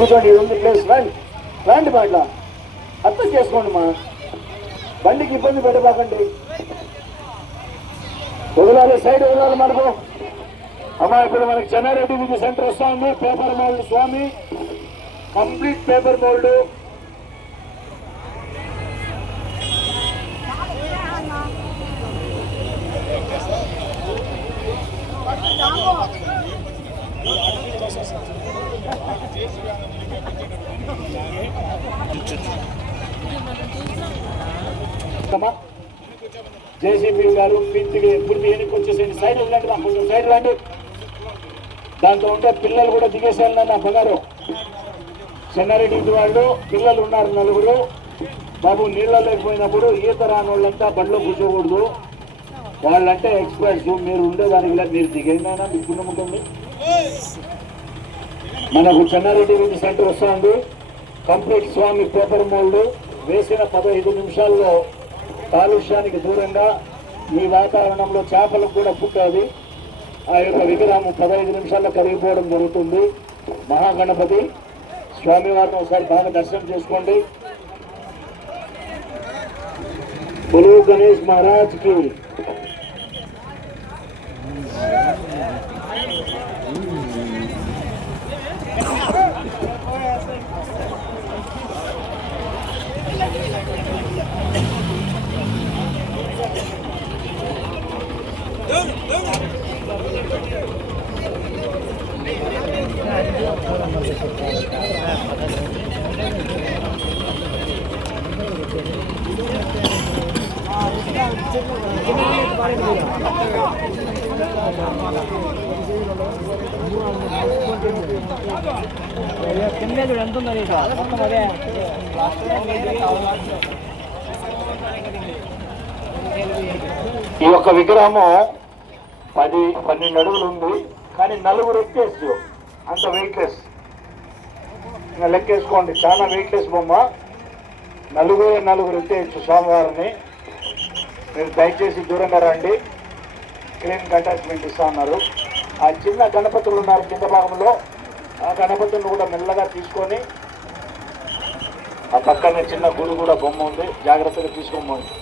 కూర్చోండి, ఉంది ప్లేస్. రండి రండి, బండ్ల అర్థం చేసుకోండి. మా బండికి ఇబ్బంది పెట్టబాకండి. వదలాలి, సైడ్ వదలాలి మనకు. అమ్మా ఇప్పుడు మనకి చెన్నారెడ్డి విద్య సెంటర్ వస్తా ఉంది. పేపర్ మోల్డ్ స్వామి, కంప్లీట్ పేపర్ మోల్డ్. జేసీబీ గారు పూర్తి ఎన్నిక వచ్చేసేయండి. సైడ్ వెళ్ళండి, కొంచెం సైడ్ రండి. దాంతో ఉంటే పిల్లలు కూడా దిగేసేయాలి. నా బంగారు చెన్నారెడ్డి వాళ్ళు పిల్లలు ఉన్నారు 4. బాబు నీళ్ళ లేకపోయినప్పుడు ఈత రాని వాళ్ళంతా బండిలో కూర్చోకూడదు. వాళ్ళంటే ఎక్స్పర్ట్స్. మీరు ఉండేదానికి మీరు దిగైనా మీకు పుణ్యం ఉంటుంది. మనకు చెన్నారెడ్డి విద్య సెంటర్ వస్తూ ఉంది. కంప్లీట్ స్వామి పేపర్ మోల్డ్ వేసిన 15 నిమిషాల్లో కాలుష్యానికి దూరంగా ఈ వాతావరణంలో చేపలకు కూడా పుట్టాది. ఆ యొక్క విగ్రహం 15 నిమిషాల్లో కరిగిపోవడం జరుగుతుంది. మహాగణపతి స్వామివారిని ఒకసారి బాగా దర్శనం చేసుకోండి. బోలో గణేష్ మహారాజ్ కి. ఈ యొక్క విగ్రహము 10-12 అడుగులు ఉంది. కానీ 4 ఎక్కేచ్చు, అంత వెయిట్లెస్. ఇంకా లెక్కేసుకోండి, చాలా వెయిట్లెస్ బొమ్మ. 4 ఎక్కేయచ్చు స్వామివారిని. మీరు దయచేసి దూరంగా రండి. క్లీన్ అటాచ్మెంట్ ఇస్తా ఉన్నారు. ఆ చిన్న గణపతులు ఉన్నారు కింద భాగంలో. ఆ గణపతులను కూడా మెల్లగా తీసుకొని, ఆ పక్కనే చిన్న గుడి కూడా బొమ్మ ఉంది, జాగ్రత్తగా తీసుకోమండి.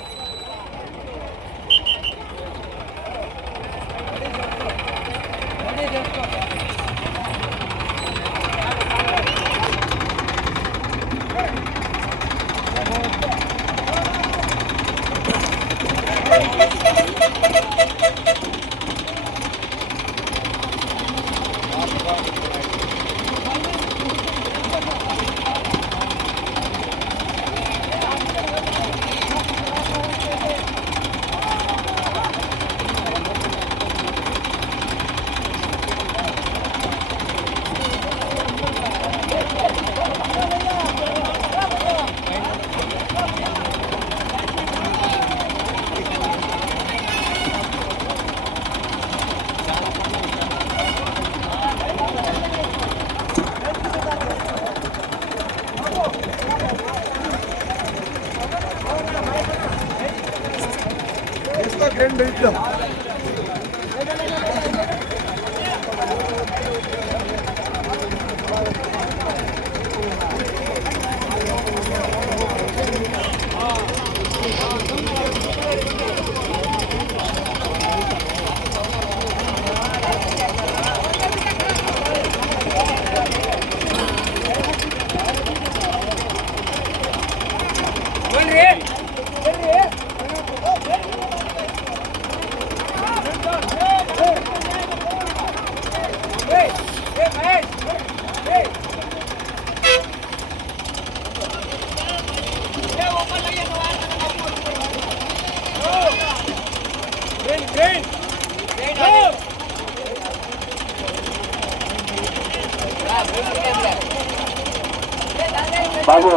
బాబు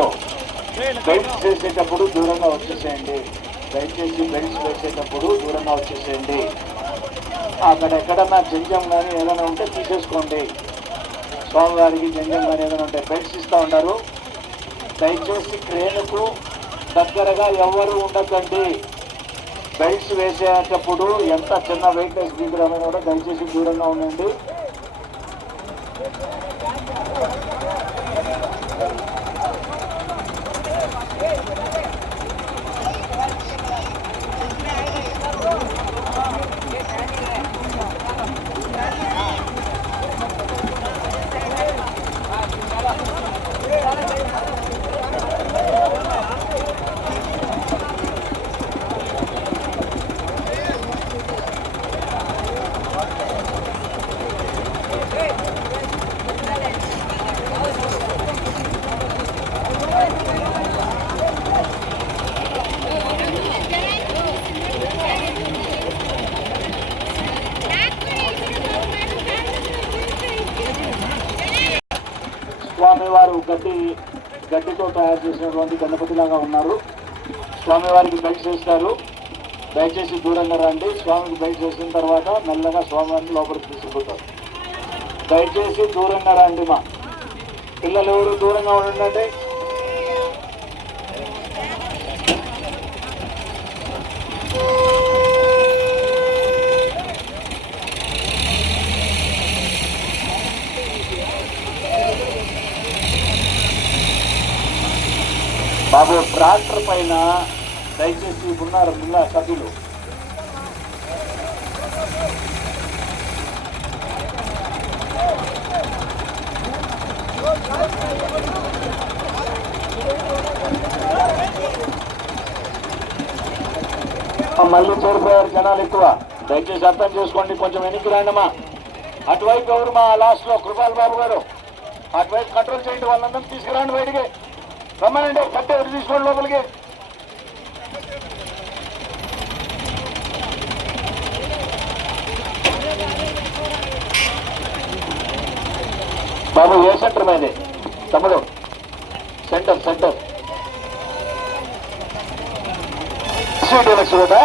బెల్ట్స్ వేసేటప్పుడు దూరంగా వచ్చేసేయండి. దయచేసి బెల్ట్స్ వేసేటప్పుడు దూరంగా వచ్చేసేయండి. అక్కడ ఎక్కడన్నా జంజం కానీ ఏదైనా ఉంటే తీసేసుకోండి. స్వామివారికి జంజం కానీ ఏదైనా ఉంటే బెల్ట్స్ ఇస్తూ ఉంటారు. దయచేసి ట్రైన్కు దగ్గరగా ఎవరు ఉండకండి. బెల్ట్స్ వేసేటప్పుడు ఎంత చిన్న వెయిట్లెస్ విగ్రహమైనా కూడా దయచేసి దూరంగా ఉండండి. స్వామివారు గడ్డితో తయారు చేసినటువంటి గణపతిలాగా ఉన్నారు. స్వామివారికి బెల్ట్ చేస్తారు. దయచేసి దూరంగా రండి. స్వామికి బెల్ట్ చేసిన తర్వాత మెల్లగా స్వామివారిని లోపలికి తీసుకుపోతారు. దయచేసి దూరంగా రండి. మా పిల్లలు ఎవరు దూరంగా ఉండండి. బాబు ట్రాక్టర్ పైన దయచేసి ఉన్నారు పిల్ల సభ్యులు. మళ్ళీ చేరిపోయారు జనాలు ఎక్కువ. దయచేసి అర్థం చేసుకోండి. కొంచెం వెనక్కి రండమ్మా. అటువైపు ఎవరు మా లాస్ట్ లో కృపాల్ బాబు గారు అటువైపు కంట్రోల్ చేయండి. వాళ్ళందరూ తీసుకురండి బయటికి. రమ్మనండి. కట్టే ఎవరు తీసుకోండి లోపలికి. బాబు ఏ సెంటర్ మీదే తమ్ముడు? సెంటర్ డీలక్స్ కూడా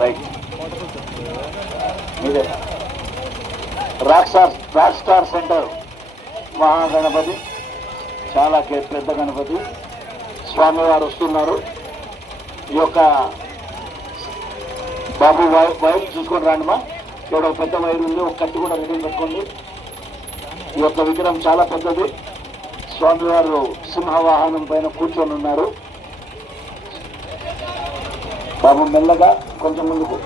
రైట్. ఇదే రాక్ స్టార్ సెంటర్ మహాగణపతి. చాలా పెద్ద గణపతి. స్వామివారు వస్తున్నారు. ఈ యొక్క బాబు వైర్లు చూసుకొని రాండిమా. ఇక్కడ ఒక పెద్ద వైరు ఉంది. ఒక కత్తి కూడా రెడీ పెట్టుకోండి. ఈ యొక్క విగ్రహం చాలా పెద్దది. స్వామివారు సింహవాహనం పైన కూర్చొని ఉన్నారు. బాబు మెల్లగా కొంచెం ముందుకు.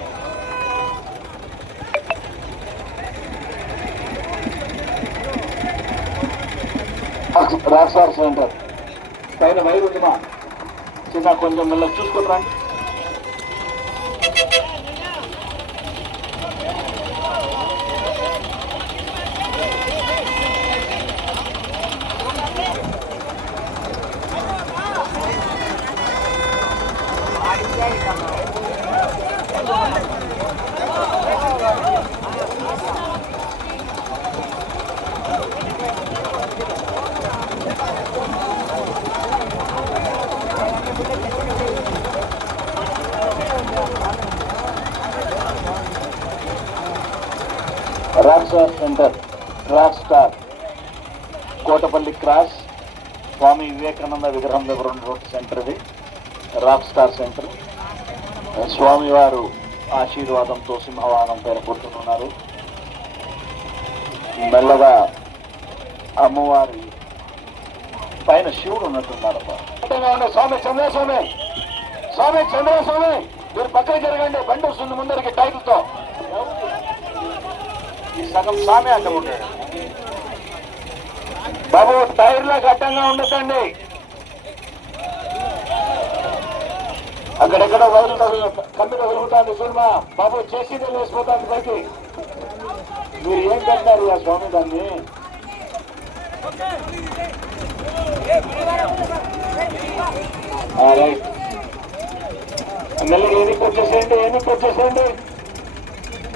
రాక్సార్ సెంటర్ పైన వైరు ఉందిమా. చిన్న కొంచెం మెల్లగా చూసుకొని రండి. Rock star centre rock star Kotapalli cross Swami Vivekananda విగ్రహం దగ్గర ఉన్నటువంటి సెంటర్ ఇది. Rock star centre. స్వామివారు ఆశీర్వాదంతో సింహవాహనం పైన కూర్చున్నారు. మెల్లగా అమ్మవారి పైన శివుడు ఉన్నట్టున్నారు. స్వామి చంద్రస్వామి, స్వామి చంద్రస్వామి మీరు పక్కన జరగండి. బండి వస్తుంది ముందరికి టైర్లతో. సగం స్వామి అడ్డం ఉంటాడు బాబు. టైర్లకు అడ్డంగా ఉండకండి. అక్కడెక్కడ కమ్మి తగులుతుంది చూడమా బాబు. చేసిందే వేసిపోతాను పైకి. మీరు ఏం కట్టారు ఆ స్వామి దాన్ని? మెల్లగా ఎన్నిక వచ్చేసేయండి.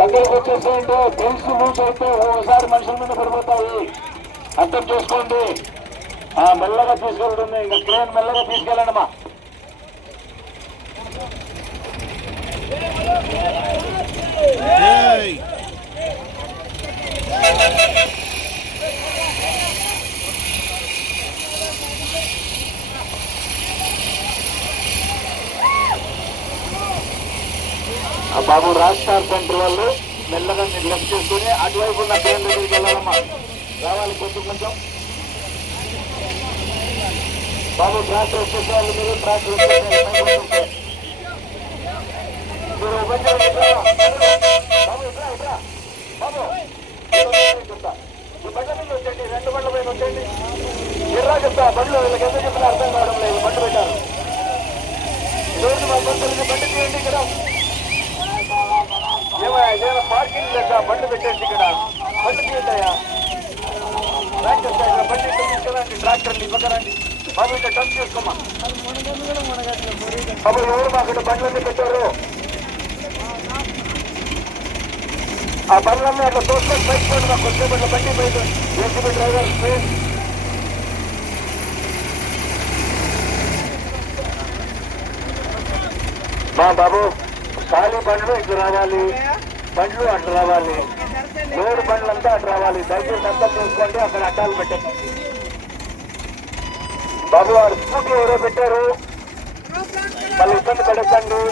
దగ్గరకు వచ్చేసేయండి. బెల్స్ లూజ్ అయితే ఓసారి మనుషుల మీద పడిపోతాయి. అర్థం చేసుకోండి. మెల్లగా తీసుకెళ్తుంది. ఇంకా క్రేన్ మెల్లగా తీసుకెళ్ళండమ్మా. బాబు రాజ్స్టార్ సెంటర్ వాళ్ళు మెల్లగా మీరు లెఫ్ట్ చేసుకుని అటువైపు ఉన్న ట్రైన్ దగ్గరికి వెళ్ళాలమ్మా. రావాలి కొంచెం. బాబు ట్రాక్టర్ వచ్చేసేయాలి. మీరు ట్రాక్టర్ బాబు ఈ బండ్ల మీద వచ్చేయండి. 2 బండ్ల పైన వచ్చేయండి. ఎర్రా చెప్తా బండ్లు వీళ్ళకి ఎంత చెప్పినా అర్థం కావడం లేదు. బండి పెట్టారు. ఈరోజు మా బంధువులకి బండి తీయండి. ఇక్కడ ఏమైనా పార్కింగ్ లేక బండి పెట్టేసి ఇక్కడ బండి తీయండియా. ట్రాక్టర్ ఇక్కడ బండి తీసుకెళ్ళండి. ట్రాక్టర్ని పక్కనండి బాబు. ఇక్కడ టచ్ చేసుకోమా బాబు. ఎవరు మాకు బండ్లన్నీ పెట్టారు? ఆ బండ్లన్నీ అట్లా తోసుకొని బయట పోయి మాకు వచ్చేపట్ల బండి బయట ఏసీబీ డ్రైవర్ స్పీడ్. మా బాబు ఖాళీ బండ్లు ఇట్లా రావాలి, బండ్లు అట్లా రావాలి, లోడు బండ్లంతా అట్లా రావాలి. దయచేసి అంతా చూసుకోండి. అక్కడ అడ్డాలు పెట్టండి బాబు. వారు స్కూటీ ఎవరో పెట్టారు, మళ్ళీ ఇబ్బంది పడకండి.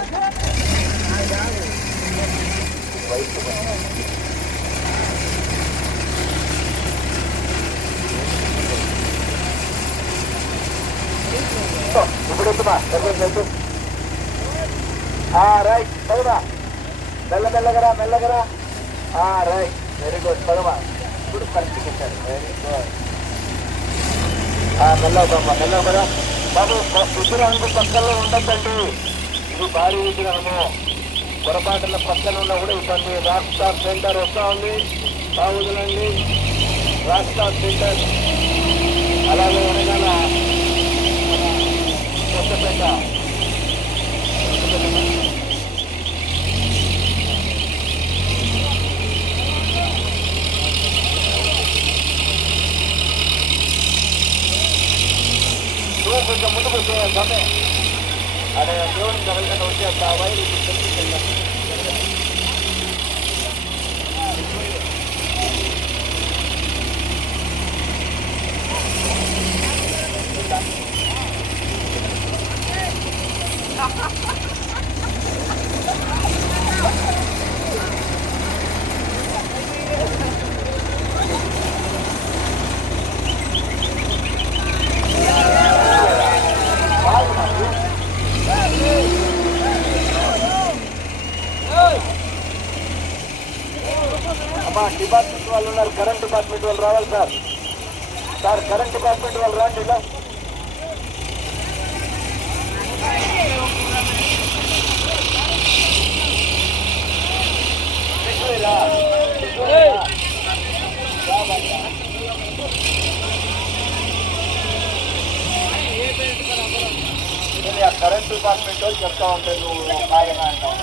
ఇప్పుడు వద్దుమా రైట్ చదువా, మెల్లమెల్లగరా మెల్లగరా. రైట్ వెరీ గుడ్ చదువా. ఇప్పుడు కరెక్ట్ పెట్టారు. Very good. మెల్లవమ్మా మెల్లవరా బాబు. విగ్రహానికి పక్కల్లో ఉండద్దండి. ఇది భారీ విగ్రహము. పొరపాటున పక్కన ఉన్నా కూడా ఇబ్బంది. రాక్ స్టార్ సెంటర్ వస్తూ ఉంది, బాగుందండి. రాక్ స్టార్ సెంటర్ అలాగే వెనకాల కొత్తపేట. కొంచెం ముందుకు వచ్చే సమయం అదే దేవుడిని తగలకుండా వచ్చేస్తా. వైరు డిపార్ట్మెంట్ వాళ్ళు ఉన్నారు. కరెంట్ డిపార్ట్మెంట్ వాళ్ళు రావాలి సార్. సార్ కరెంట్ డిపార్ట్మెంట్ వాళ్ళు రాండి. ఇలా కరెంట్ డిపార్ట్మెంట్ వాళ్ళు చెప్తా ఉంటాయి. నువ్వు ఆయన అంటావు.